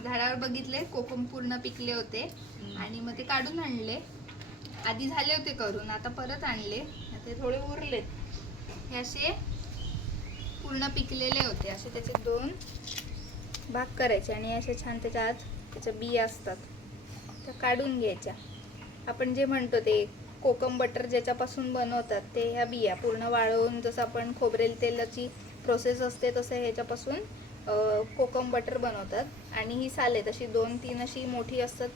झाडावर बघितले कोकम पूर्ण पिकले होते आणि मग ते काढून आणले. आधी झाले होते करून, आता परत आणले. ते थोडे उरलेत. हे असे पूर्ण पिकलेले होते. असे त्याचे 2 भाग करायचे आणि असे छान त्याच्या आत त्याच्या बिया असतात त्या काढून घ्यायच्या. आपण जे म्हणतो ते कोकम बटर ज्याच्यापासून बनवतात ते ह्या बिया पूर्ण वाळवून, जसं आपण खोबरेल तेलाची प्रोसेस असते तसं ह्याच्यापासून कोकम बटर बनवतात. आणि ही साले तशी 2-3 अशी मोठी असतात.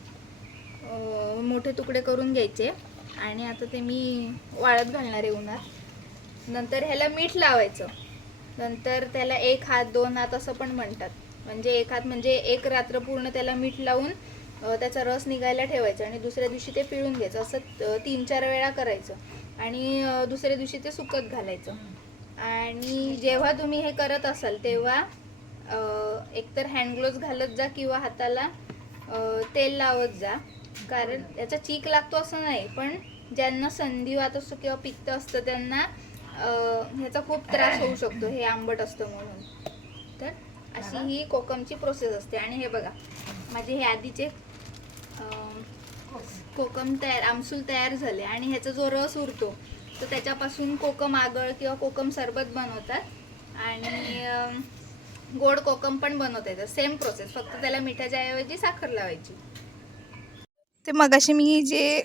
मोठे तुकडे करून घ्यायचे आणि आता ते मी वाळत घालणार आहे उन्हात. नंतर ह्याला मीठ लावायचं. नंतर त्याला 1 हात 2 हात असं पण म्हणतात. म्हणजे 1 हात म्हणजे 1 रात्र पूर्ण त्याला मीठ लावून त्याचा रस निघायला ठेवायचा आणि दुसऱ्या दिवशी ते पिळून घ्यायचं. असं 3-4 वेळा करायचं आणि दुसऱ्या दिवशी ते सुकत घालायचं. आणि जेव्हा तुम्ही हे करत असाल तेव्हा एकतर हँड ग्लोव्ज घालत जा किंवा हाताला तेल लावत जा. कारण याचा चीक लागतो असं नाही, पण ज्यांना संधिवात असतो किंवा पित्त असतं त्यांना ह्याचा खूप त्रास होऊ शकतो, हे आंबट असतं म्हणून. तर अशी ही कोकमची प्रोसेस असते. आणि हे बघा माझे हे आधीचे कोकम आमसूल तयार झाले आणि ह्याचा जो रस उरतो तर त्याच्यापासून कोकम आगळ किंवा कोकम सरबत बनवतात. आणि गोड कोकम पण बनवता येतं. सेम प्रोसेस, फक्त त्याला मिठाच्या ऐवजी साखर लावायची. ते मगाशी मी जे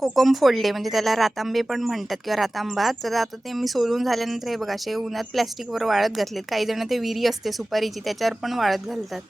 कोकम फोडले, म्हणजे त्याला रातांबे पण म्हणतात किंवा रातांबा, तर आता ते मी सोलून झाल्यानंतर हे बघा असे उन्हात प्लॅस्टिकवर वाळत घातलेत. काही जण ते विरी असते सुपारीची त्याच्यावर पण वाळत घालतात.